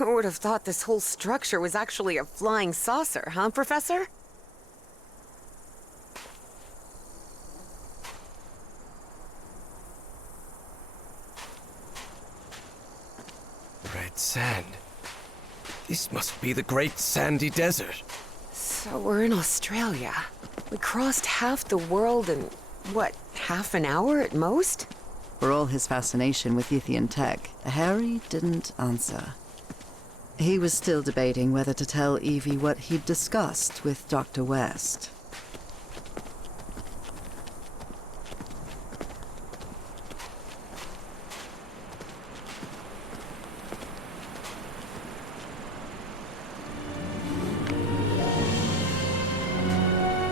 Who would have thought this whole structure was actually a flying saucer, huh, Professor? Red sand. This must be the Great Sandy Desert. So we're in Australia. We crossed half the world in, what, half an hour at most? For all his fascination with Yithian tech, Harry didn't answer. He was still debating whether to tell Evie what he'd discussed with Dr. West.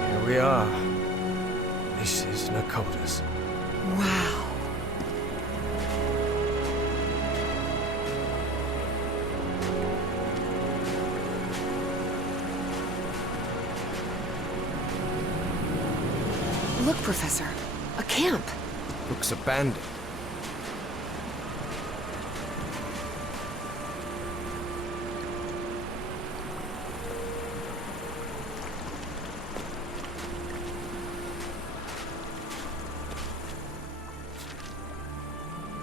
Here we are. This is Nakota's. Wow. Look, Professor. A camp. Looks abandoned.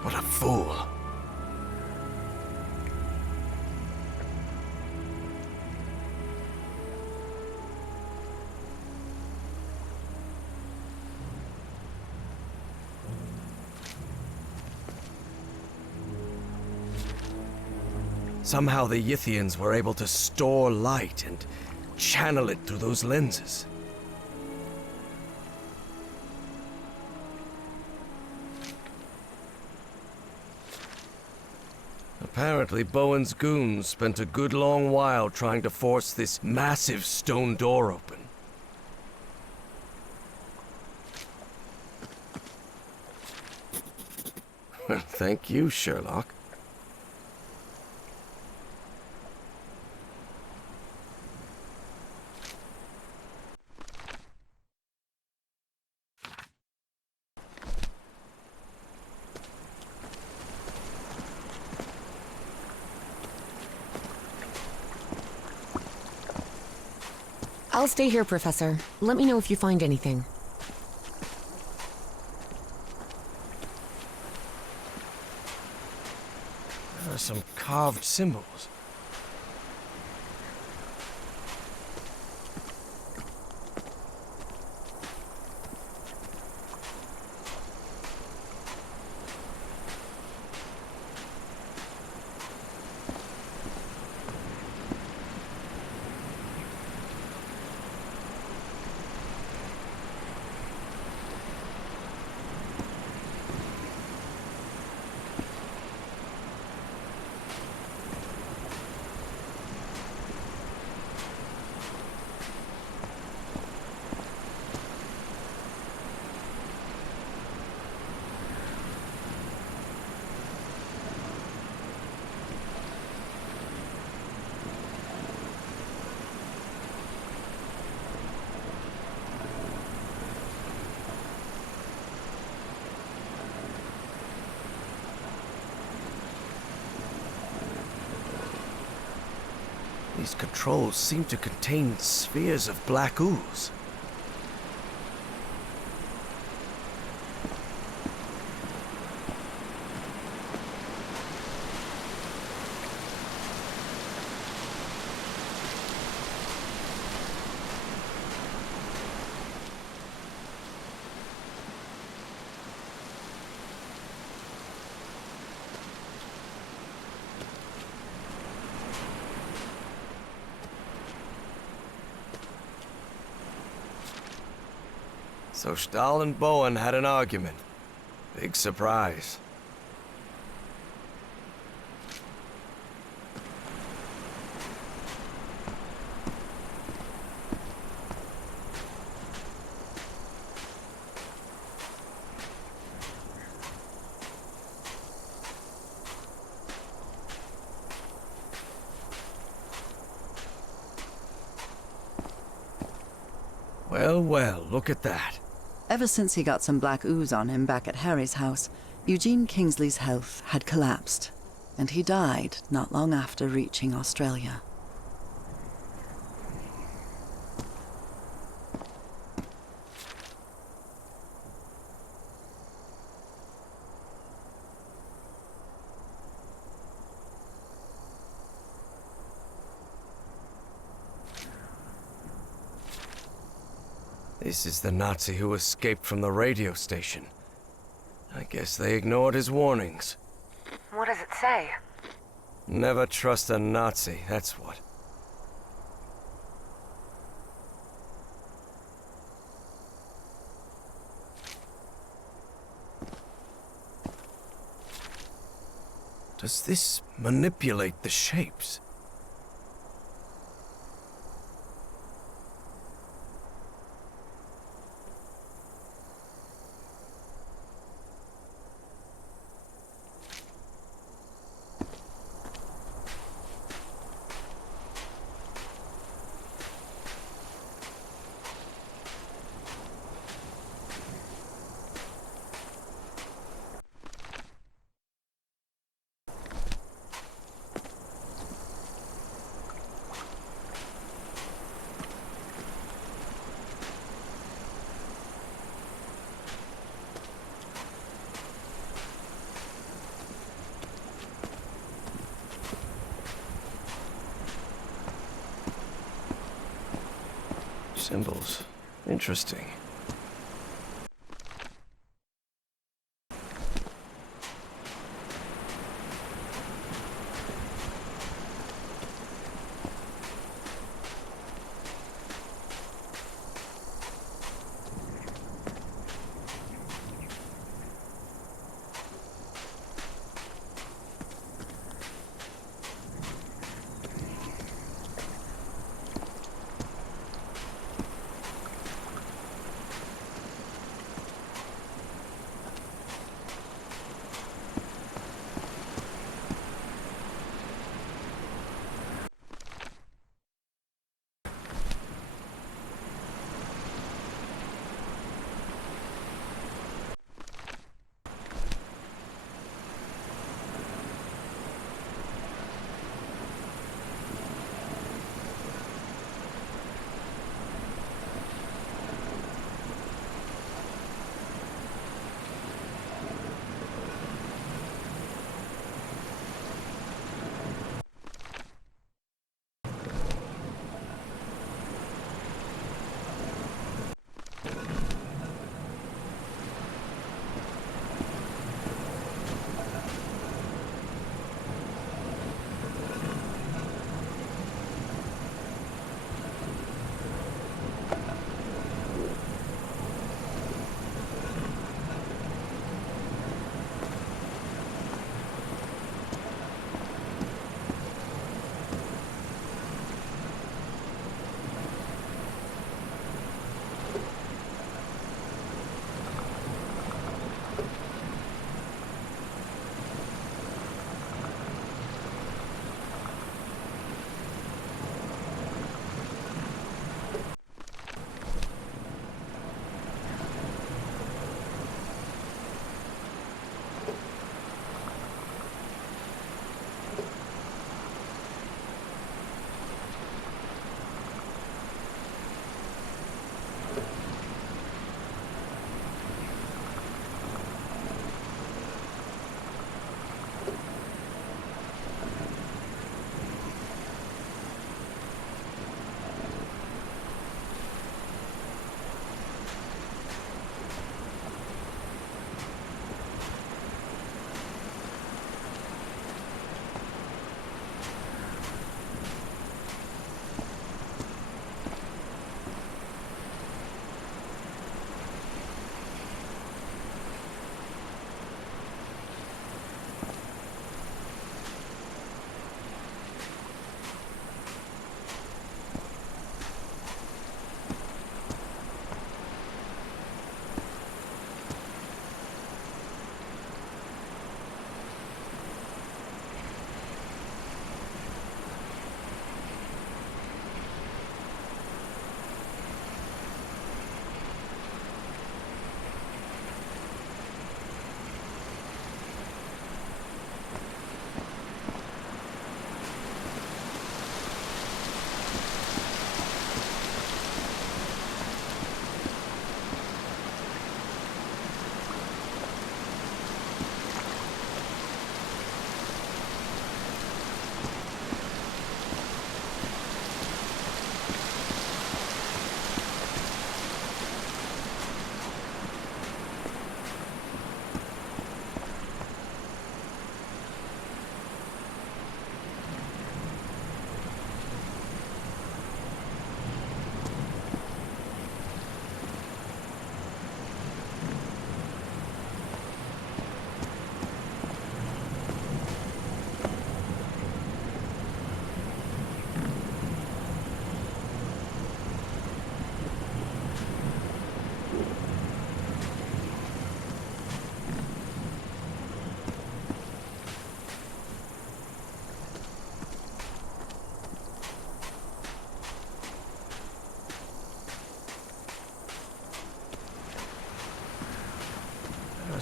What a fool. Somehow the Yithians were able to store light and channel it through those lenses. Apparently, Bowen's goons spent a good long while trying to force this massive stone door open. Thank you, Sherlock. I'll stay here, Professor. Let me know if you find anything. There are some carved symbols. These controls seem to contain spheres of black ooze. So Stahl and Bowen had an argument. Big surprise. Well, well, look at that. Ever since he got some black ooze on him back at Harry's house, Eugene Kingsley's health had collapsed. and he died not long after reaching Australia. This is the Nazi who escaped from the radio station. I guess they ignored his warnings. What does it say? Never trust a Nazi, that's what. Does this manipulate the shapes? Symbols. Interesting.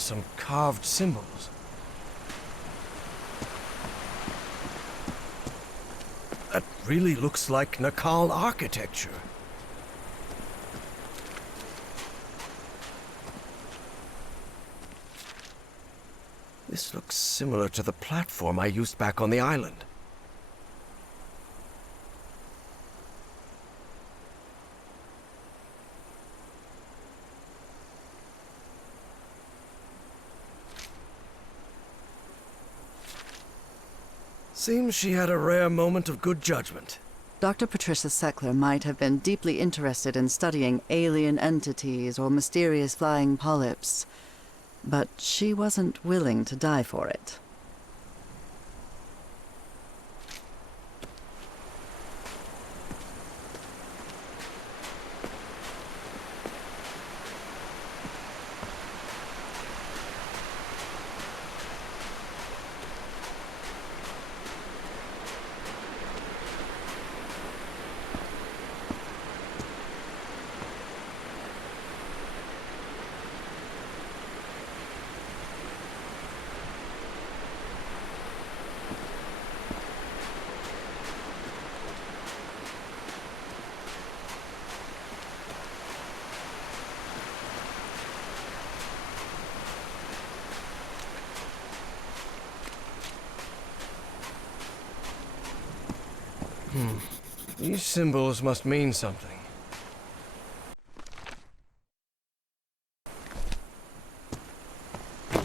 some carved symbols. That really looks like Nakal architecture. This looks similar to the platform I used back on the island. Seems she had a rare moment of good judgment. Dr. Patricia Seckler might have been deeply interested in studying alien entities or mysterious flying polyps, but she wasn't willing to die for it. These symbols must mean something.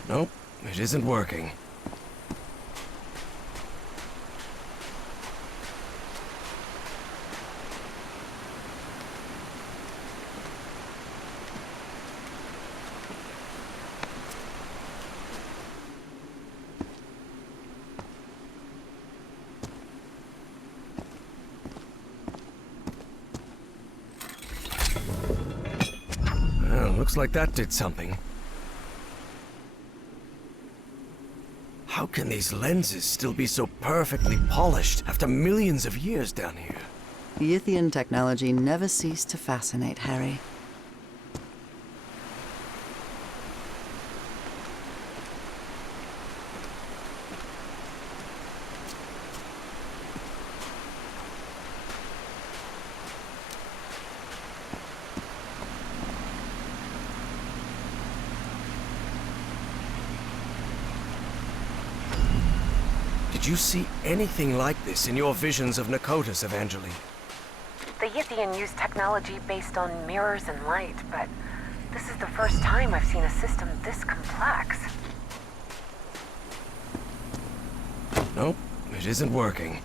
Nope, it isn't working. Well, looks like that did something. How can these lenses still be so perfectly polished after millions of years down here? Yithian technology never ceased to fascinate Harry. Did you see anything like this in your visions of Nakotas, Evangeline? The Yithian use technology based on mirrors and light, but this is the first time I've seen a system this complex. Nope, it isn't working.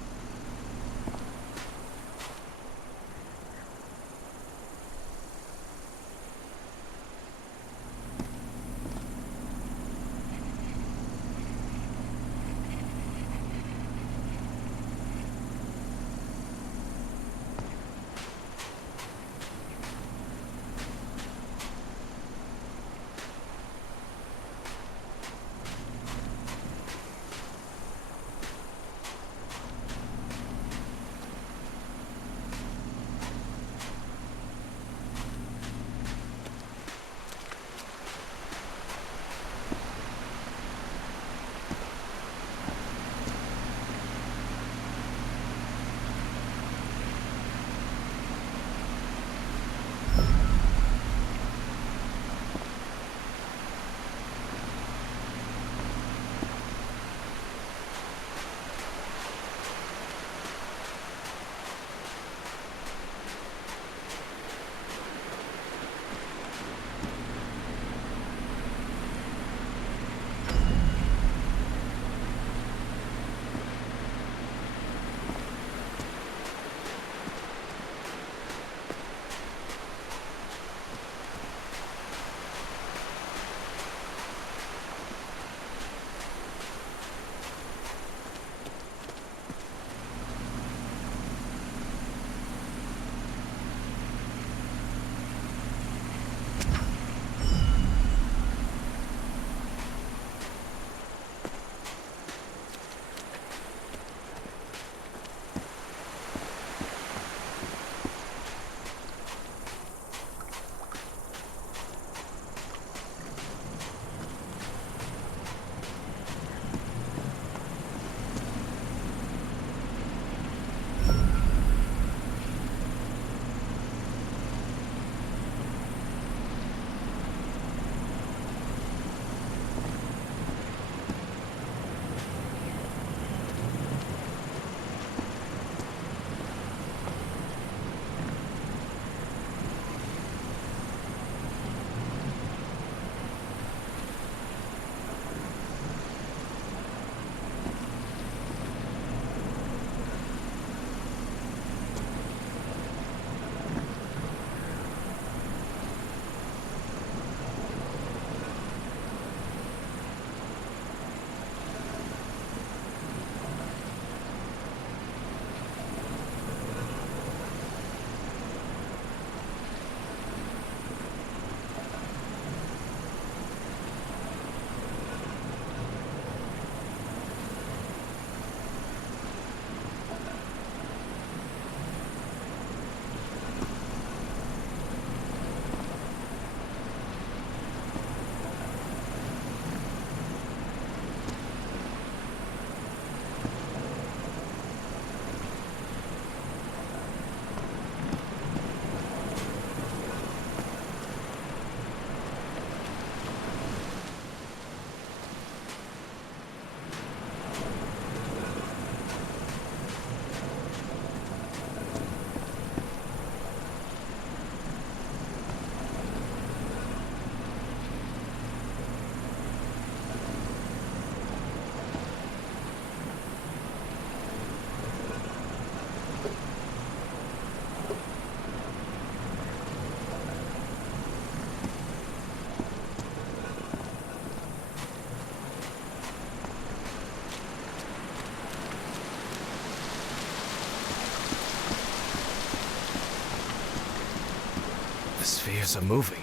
spheres are moving.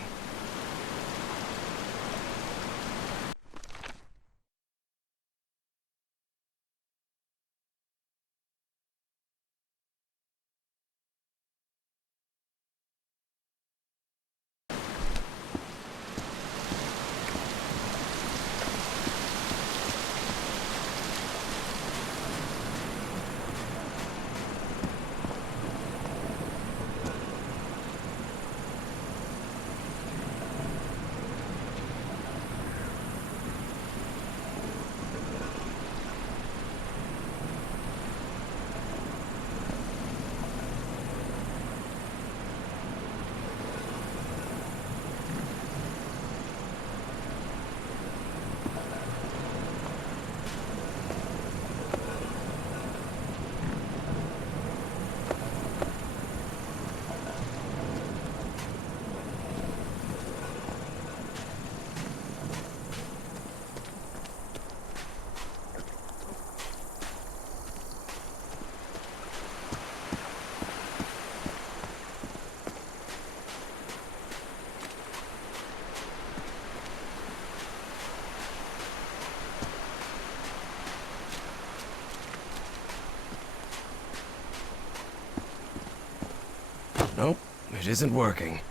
Nope, it isn't working.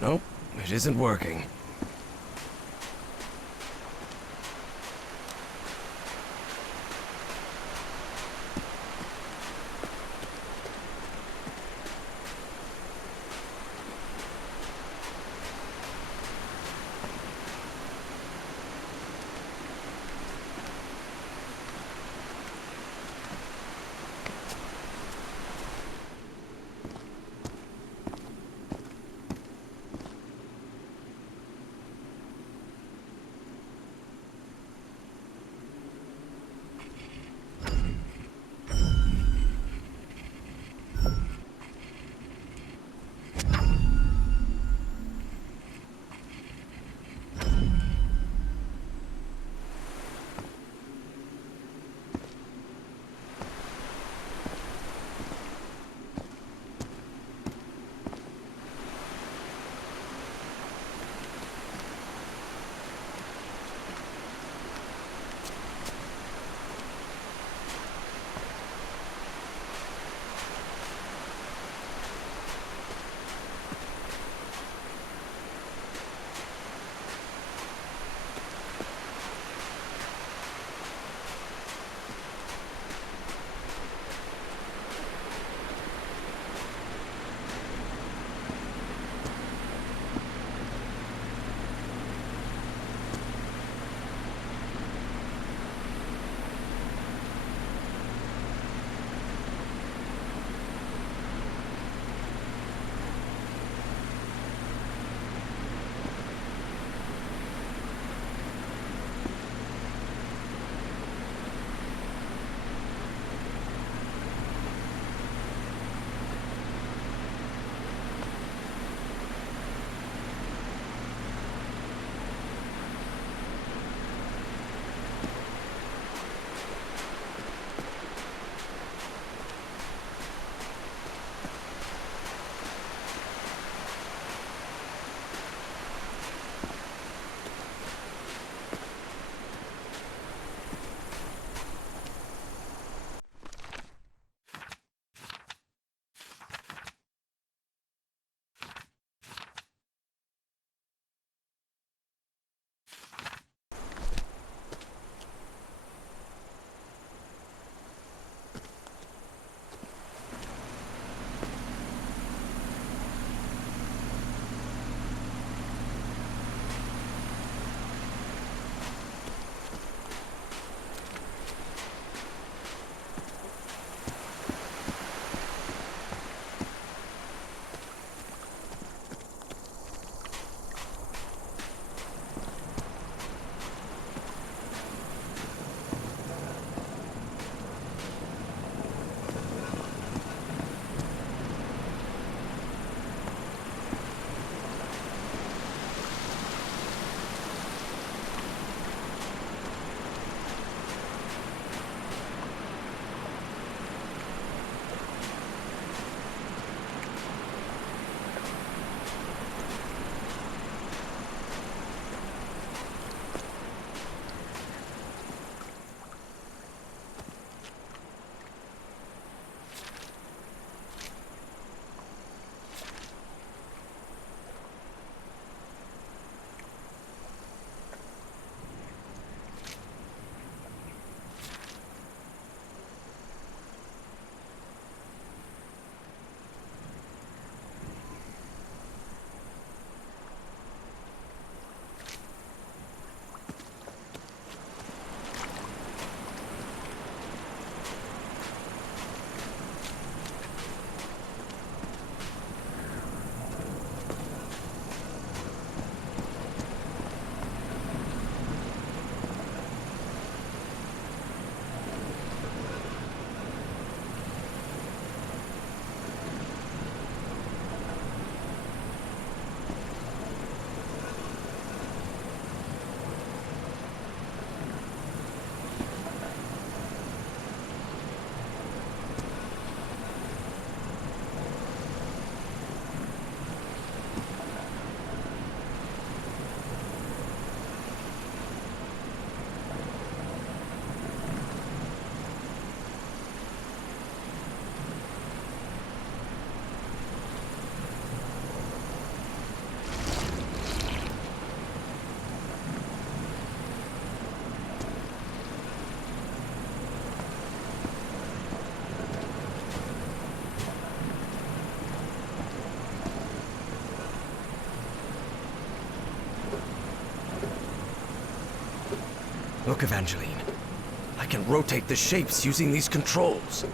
Nope, it isn't working. Look, Evangeline. I can rotate the shapes using these controls.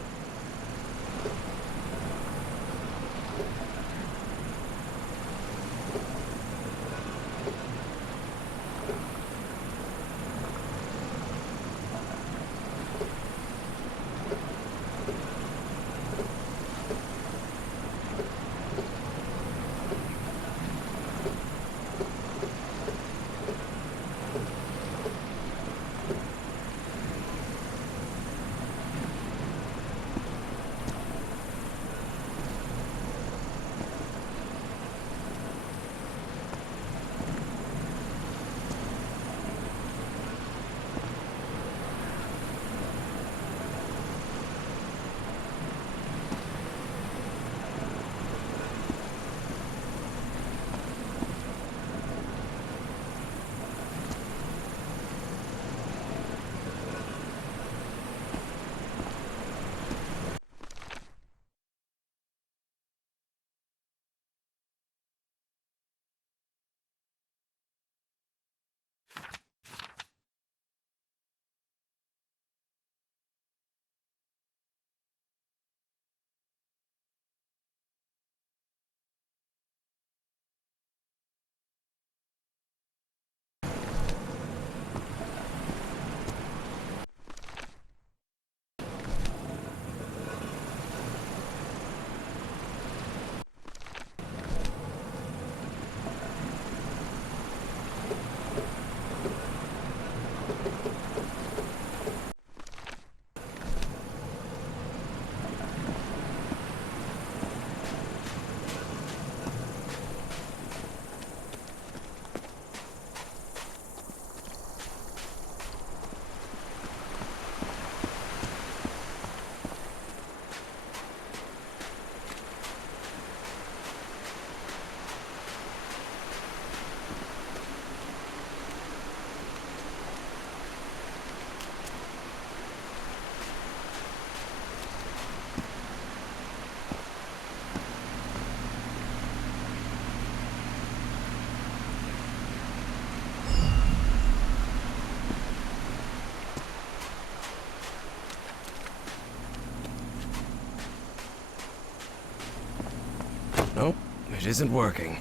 Nope, it isn't working.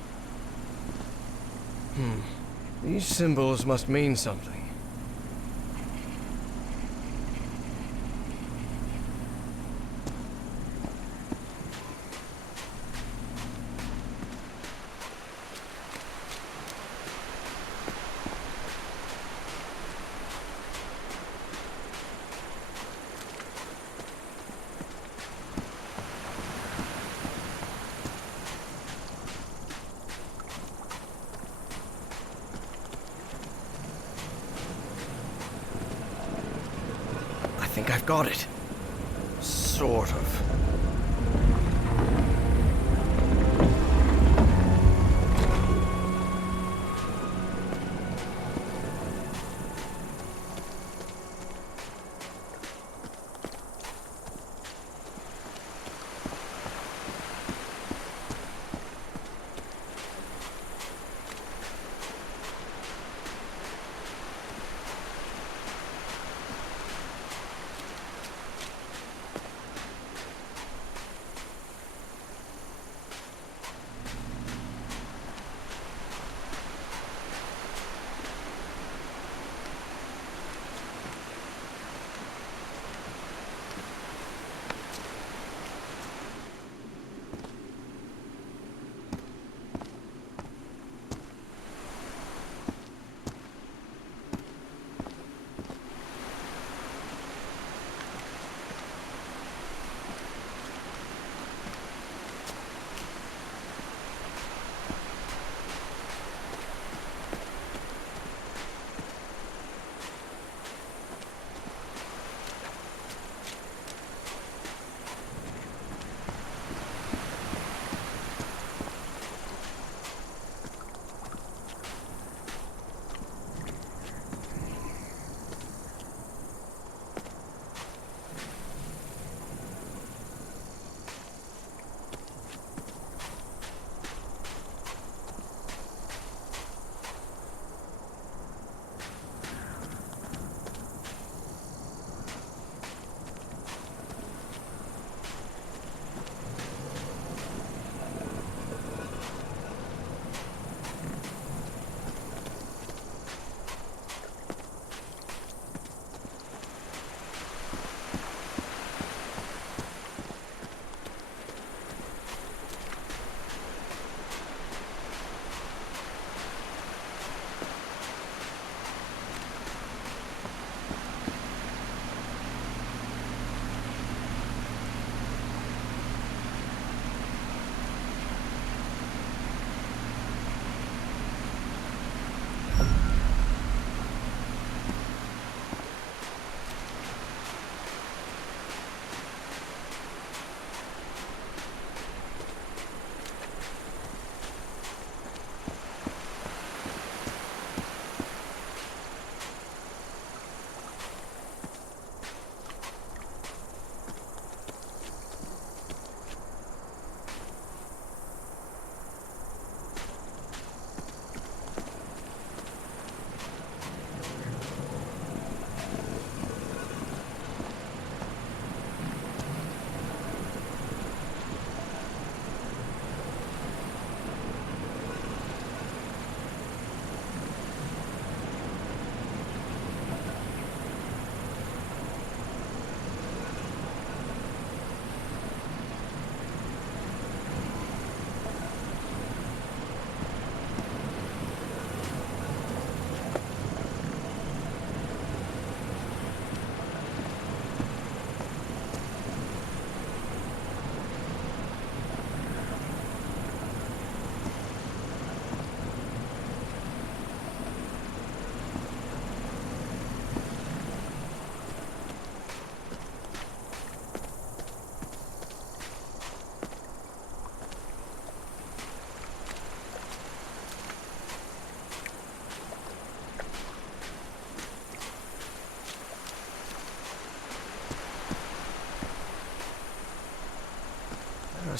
These symbols must mean something. I think I've got it. Sort of.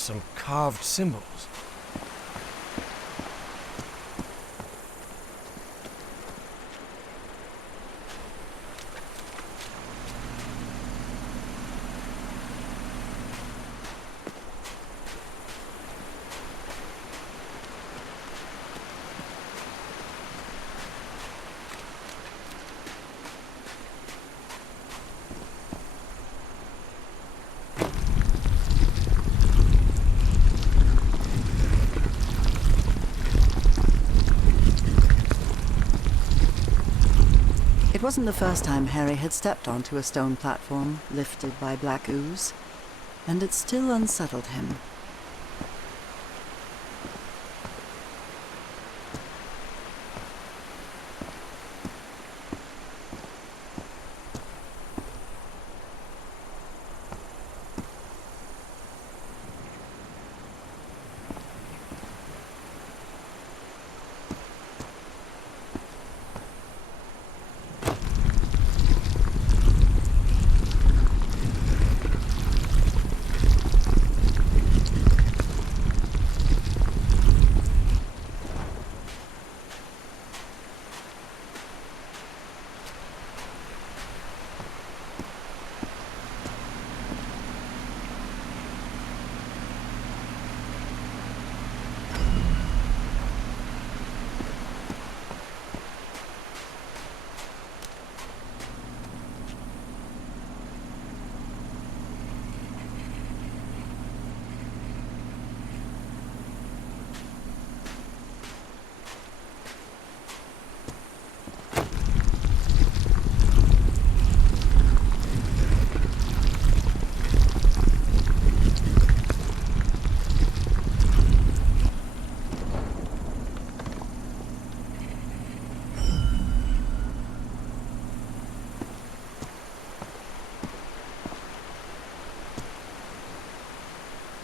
some carved symbols. It wasn't the first time Harry had stepped onto a stone platform lifted by black ooze, and it still unsettled him.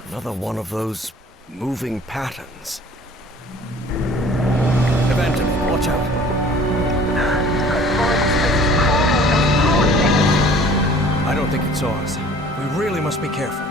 Another one of those moving patterns. Evangeline, watch out. I don't think it saw us. We really must be careful.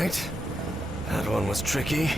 right. That one was tricky.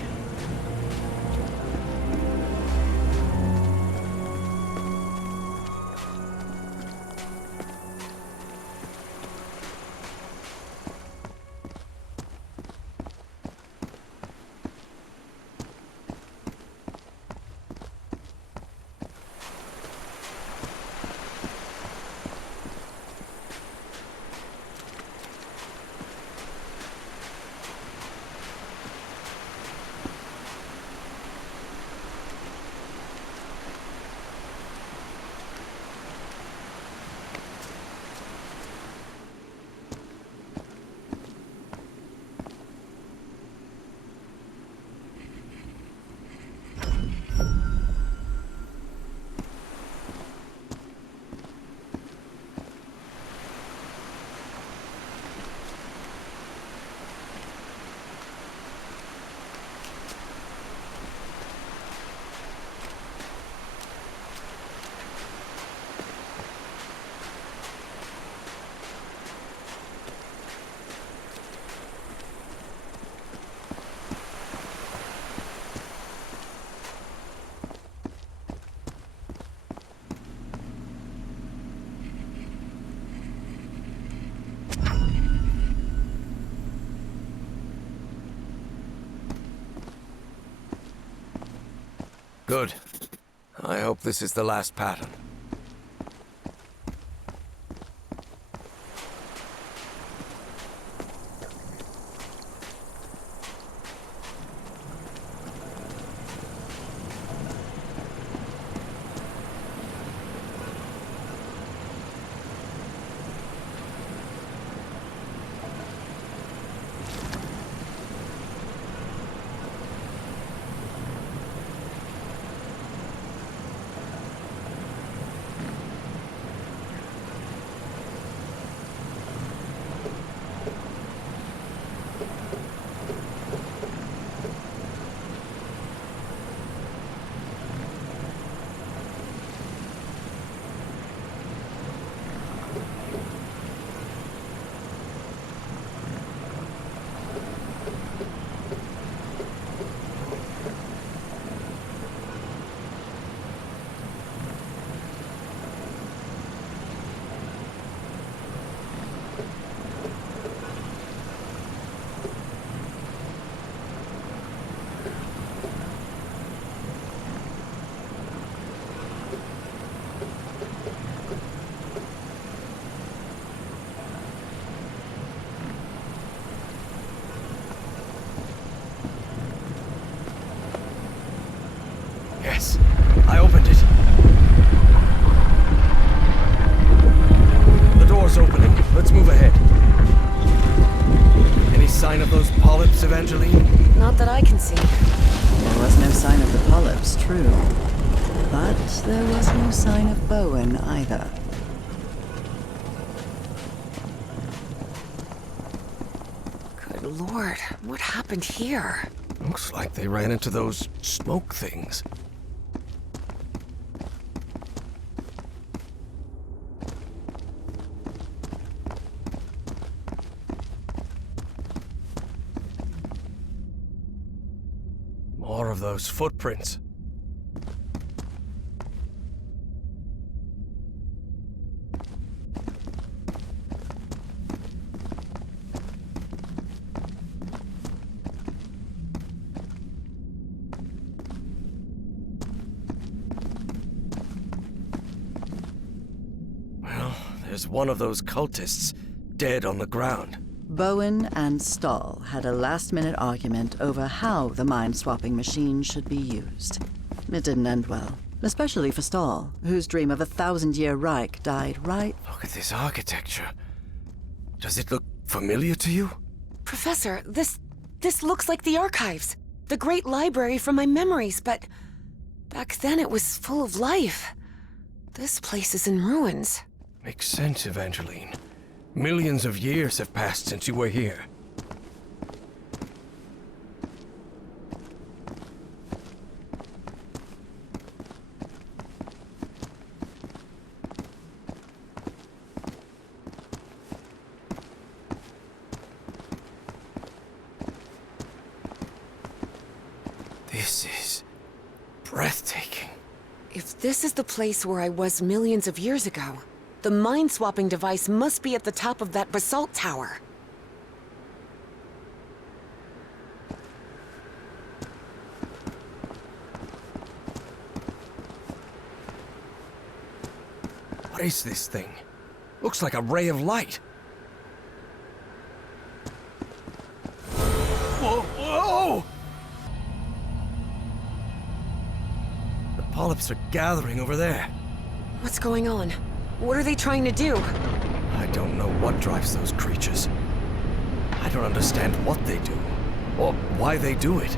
Good. I hope this is the last pattern. Yes, I opened it. The door's opening. Let's move ahead. Any sign of those polyps, Evangeline? Not that I can see. There was no sign of the polyps, true. But there was no sign of Bowen either. Good Lord, what happened here? Looks like they ran into those smoke things. More of those footprints. Well, there's one of those cultists dead on the ground. Bowen and Stahl had a last-minute argument over how the mind-swapping machine should be used. It didn't end well, especially for Stahl, whose dream of a 1,000-year Reich died right... Look at this architecture. Does it look familiar to you? Professor, this looks like the archives. The great library from my memories, but back then it was full of life. This place is in ruins. Makes sense, Evangeline. Millions of years have passed since you were here. This is breathtaking. If this is the place where I was millions of years ago, the mind-swapping device must be at the top of that basalt tower. What is this thing? Looks like a ray of light. Whoa! Whoa! The polyps are gathering over there. What's going on? What are they trying to do? I don't know what drives those creatures. I don't understand what they do, or why they do it.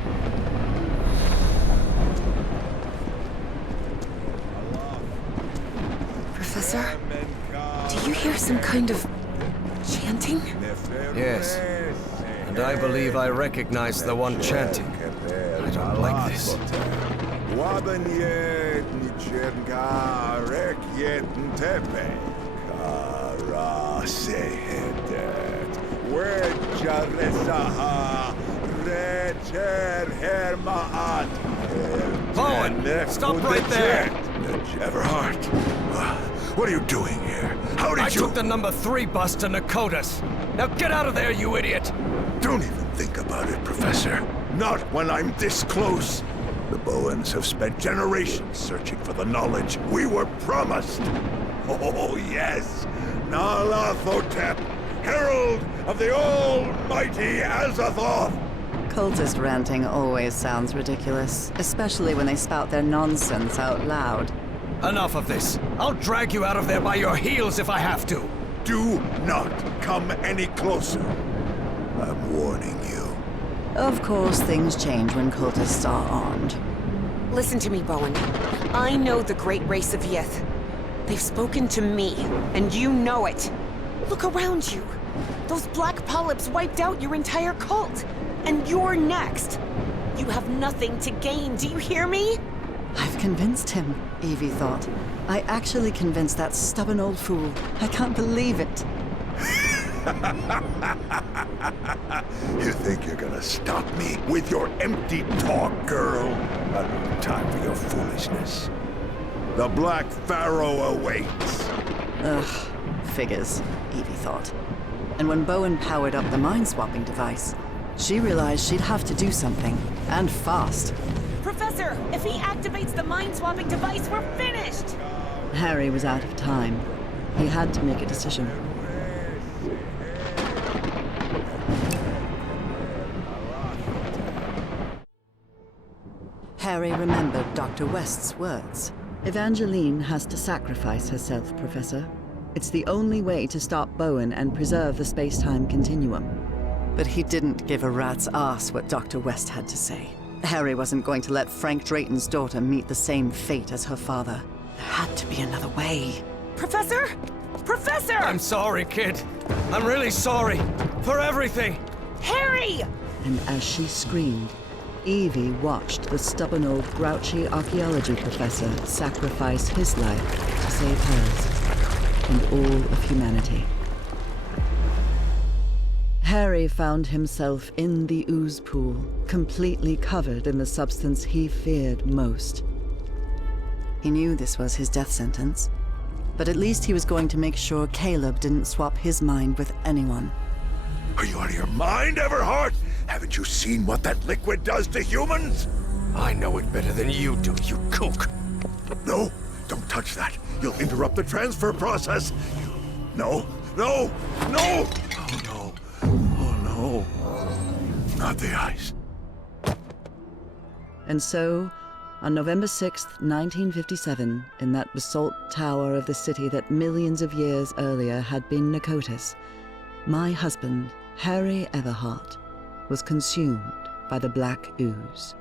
Professor, do you hear some kind of chanting? Yes, and I believe I recognize the one chanting. I don't like this. Bowen, stop right there! Everhart, what are you doing here? How did I you... took the number 3 bus to Nakotas. Now get out of there, you idiot! Don't even think about it, Professor. Not when I'm this close. The Bowens have spent generations searching for the knowledge we were promised. Oh, yes. Nyarlathotep, herald of the almighty Azathoth. Cultist ranting always sounds ridiculous, especially when they spout their nonsense out loud. Enough of this. I'll drag you out of there by your heels if I have to. Do not come any closer. I'm warning you. Of course, things change when cultists are armed. Listen to me, Bowen. I know the great race of Yith. They've spoken to me, and you know it. Look around you. Those black polyps wiped out your entire cult. And you're next. You have nothing to gain, do you hear me? I've convinced him, Evie thought. I actually convinced that stubborn old fool. I can't believe it. You think you're gonna stop me with your empty talk, girl? I don't have time for your foolishness. The Black Pharaoh awaits. Ugh, figures, Evie thought. And when Bowen powered up the mind-swapping device, she realized she'd have to do something, and fast. Professor, if he activates the mind-swapping device, we're finished! Harry was out of time. He had to make a decision. Harry remembered Dr. West's words. Evangeline has to sacrifice herself, Professor. It's the only way to stop Bowen and preserve the space-time continuum. But he didn't give a rat's ass what Dr. West had to say. Harry wasn't going to let Frank Drayton's daughter meet the same fate as her father. There had to be another way. Professor? Professor! I'm sorry, kid. I'm really sorry. For everything. Harry! And as she screamed, Evie watched the stubborn old grouchy archaeology professor sacrifice his life to save hers and all of humanity. Harry found himself in the ooze pool, completely covered in the substance he feared most. He knew this was his death sentence, but at least he was going to make sure Caleb didn't swap his mind with anyone. Are you out of your mind, Everhart? Haven't you seen what that liquid does to humans? I know it better than you do, you kook. No, don't touch that. You'll interrupt the transfer process. No, no, no! Oh, no. Oh, no. Not the ice. And so, on November 6th, 1957, in that basalt tower of the city that millions of years earlier had been Nakotas, my husband, Harry Everhart, was consumed by the black ooze.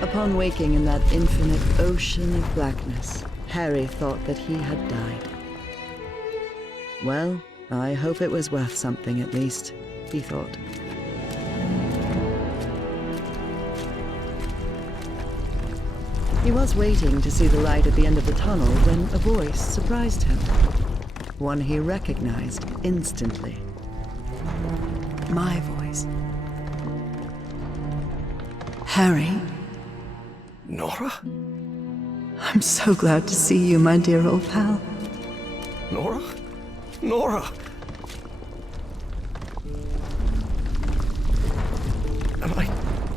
Upon waking in that infinite ocean of blackness, Harry thought that he had died. Well, I hope it was worth something at least, he thought. He was waiting to see the light at the end of the tunnel when a voice surprised him. One he recognized instantly. My voice. Harry? Nora? I'm so glad to see you, my dear old pal. Nora? Nora!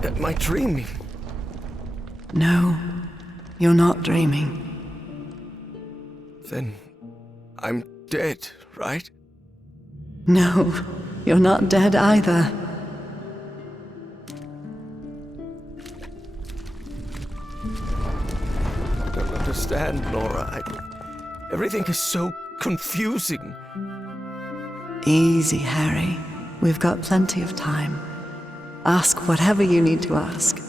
Am I dreaming? No, you're not dreaming. Then I'm dead, right? No, you're not dead either. I don't understand, Nora. Everything is so confusing. Easy, Harry. We've got plenty of time. Ask whatever you need to ask.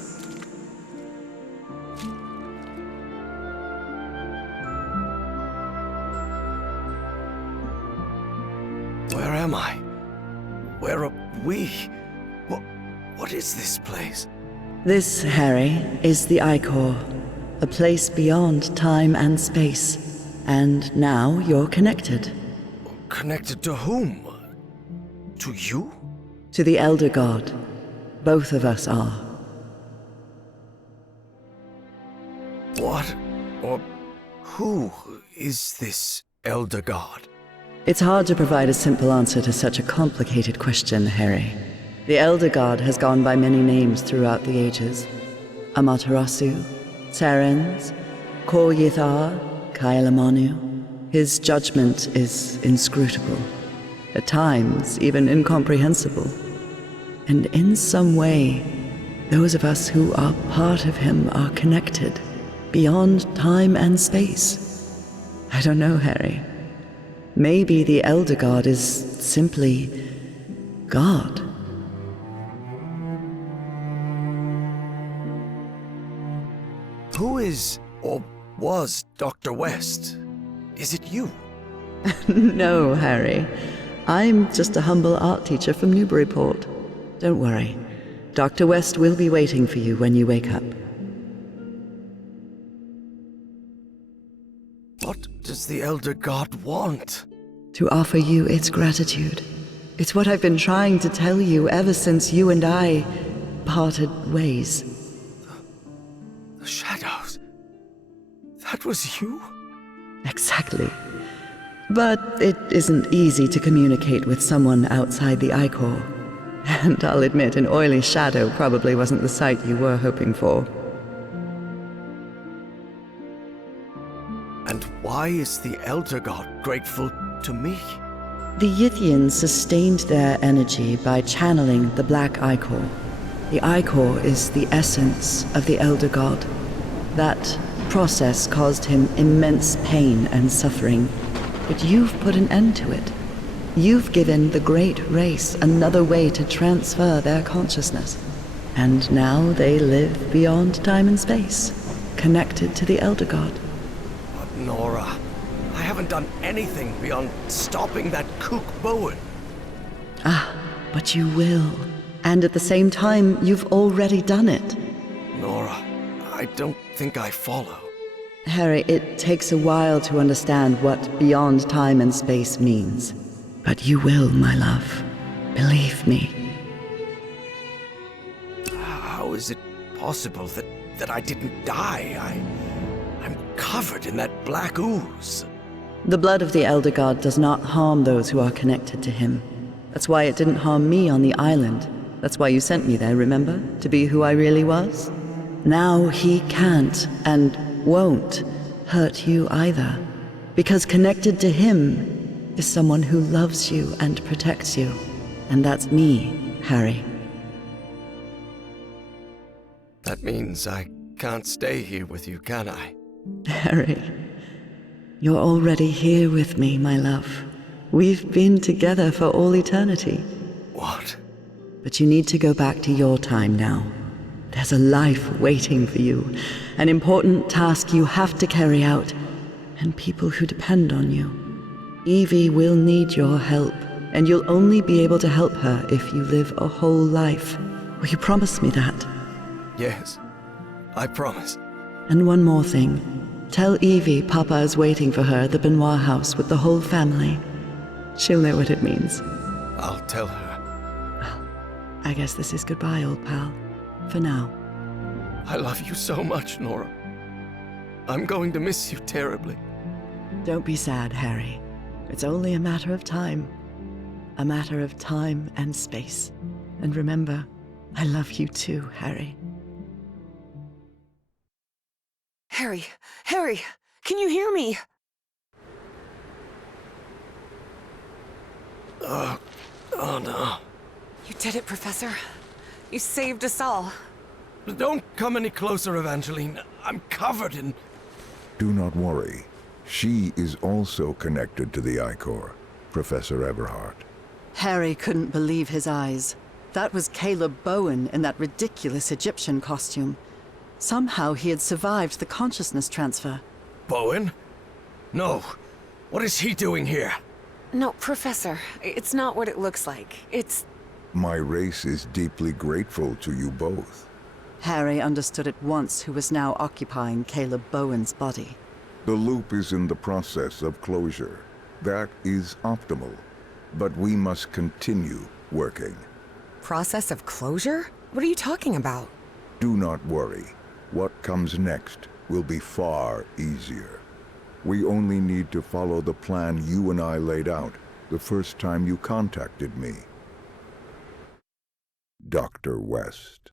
Where am I? Where are we? What is this place? This, Harry, is the Icor, a place beyond time and space. And now you're connected. Connected to whom? To you? To the Elder God. Both of us are. What or who is this Elder God? It's hard to provide a simple answer to such a complicated question, Harry. The Elder God has gone by many names throughout the ages. Amaterasu, Terrans, Kor Yithar, Kailamanu. His judgment is inscrutable, at times even incomprehensible. And in some way, those of us who are part of him are connected, beyond time and space. I don't know, Harry. Maybe the Elder God is simply God. Who is or was Dr. West? Is it you? No, Harry. I'm just a humble art teacher from Newburyport. Don't worry. Dr. West will be waiting for you when you wake up. What does the Elder God want? To offer you its gratitude. It's what I've been trying to tell you ever since you and I parted ways. The shadows. That was you? Exactly. But it isn't easy to communicate with someone outside the Icor. And I'll admit, an oily shadow probably wasn't the sight you were hoping for. And why is the Elder God grateful to me? The Yithians sustained their energy by channeling the Black Icor. The Icor is the essence of the Elder God. That process caused him immense pain and suffering, but you've put an end to it. You've given the great race another way to transfer their consciousness. And now they live beyond time and space, connected to the Elder God. But Nora, I haven't done anything beyond stopping that kook Bowen. But you will. And at the same time, you've already done it. Nora, I don't think I follow. Harry, it takes a while to understand what beyond time and space means. But you will, my love. Believe me. How is it possible that I didn't die? I'm covered in that black ooze. The blood of the Elder God does not harm those who are connected to him. That's why it didn't harm me on the island. That's why you sent me there, remember? To be who I really was? Now he can't and won't hurt you either. Because connected to him is someone who loves you and protects you. And that's me, Harry. That means I can't stay here with you, can I? Harry, you're already here with me, my love. We've been together for all eternity. What? But you need to go back to your time now. There's a life waiting for you, an important task you have to carry out, and people who depend on you. Evie will need your help, and you'll only be able to help her if you live a whole life. Will you promise me that? Yes, I promise. And one more thing. Tell Evie Papa is waiting for her at the Benoit house with the whole family. She'll know what it means. I'll tell her. I guess this is goodbye, old pal. For now. I love you so much, Nora. I'm going to miss you terribly. Don't be sad, Harry. It's only a matter of time. A matter of time and space. And remember, I love you too, Harry. Harry, can you hear me? Oh no. You did it, Professor. You saved us all. Don't come any closer, Evangeline. I'm covered in... Do not worry. She is also connected to the Icor, Professor Everhart. Harry couldn't believe his eyes. That was Caleb Bowen in that ridiculous Egyptian costume. Somehow he had survived the consciousness transfer. Bowen? No. What is he doing here? No, Professor, it's not what it looks like. It's... My race is deeply grateful to you both. Harry understood at once who was now occupying Caleb Bowen's body. The loop is in the process of closure. That is optimal. But we must continue working. Process of closure? What are you talking about? Do not worry. What comes next will be far easier. We only need to follow the plan you and I laid out the first time you contacted me. Dr. West.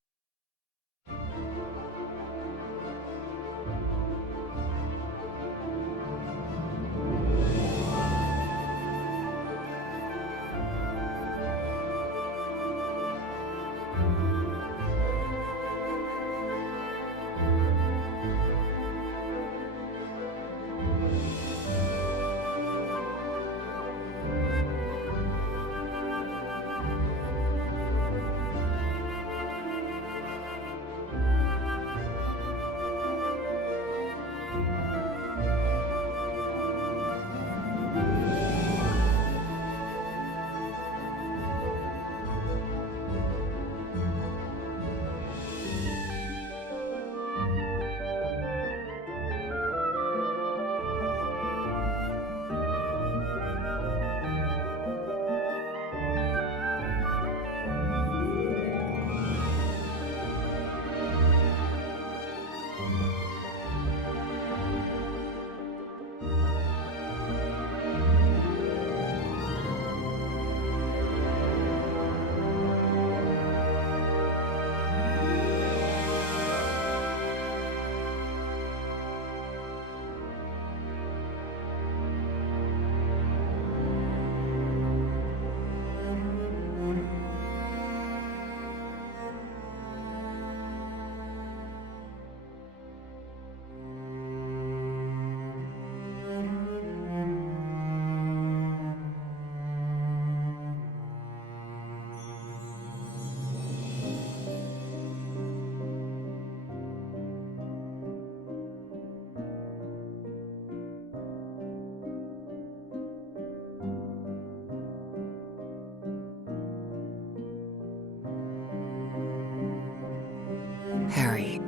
Harry,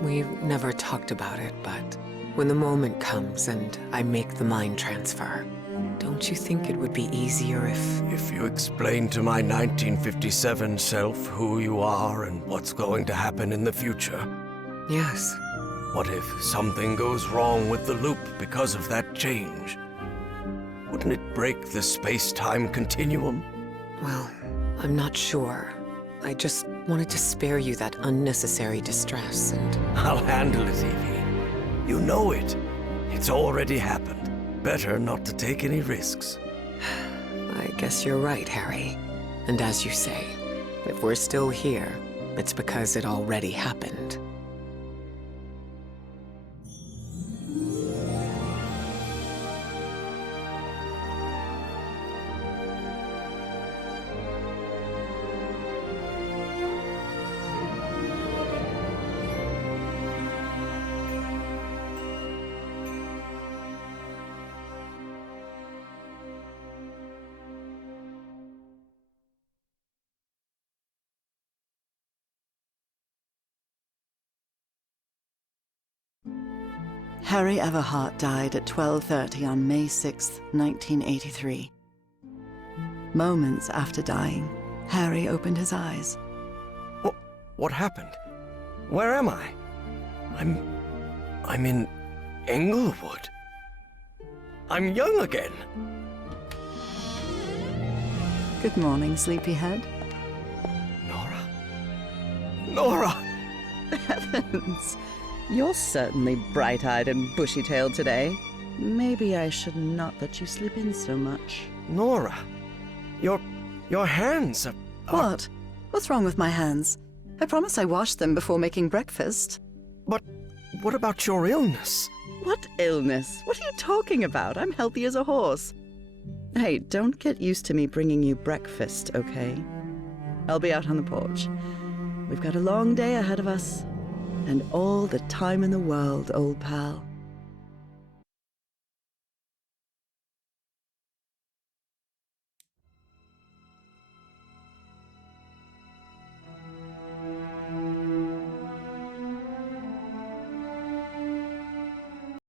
we've never talked about it, but when the moment comes and I make the mind transfer, don't you think it would be easier if... If you explain to my 1957 self who you are and what's going to happen in the future? Yes. What if something goes wrong with the loop because of that change? Wouldn't it break the space-time continuum? Well, I'm not sure. I just wanted to spare you that unnecessary distress and... I'll handle it, Evie. You know it. It's already happened. Better not to take any risks. I guess you're right, Harry. And as you say, if we're still here, it's because it already happened. Harry Everhart died at 12:30 on May 6, 1983. Moments after dying, Harry opened his eyes. What happened? Where am I? I'm in Englewood. I'm young again. Good morning, sleepyhead. Nora? Nora! Heavens, you're certainly bright-eyed and bushy-tailed today. Maybe I should not let you sleep in so much. Nora, your hands are... What? What's wrong with my hands? I promise I washed them before making breakfast. But what about your illness? What illness? What are you talking about? I'm healthy as a horse. Hey, don't get used to me bringing you breakfast, okay? I'll be out on the porch. We've got a long day ahead of us. And all the time in the world, old pal.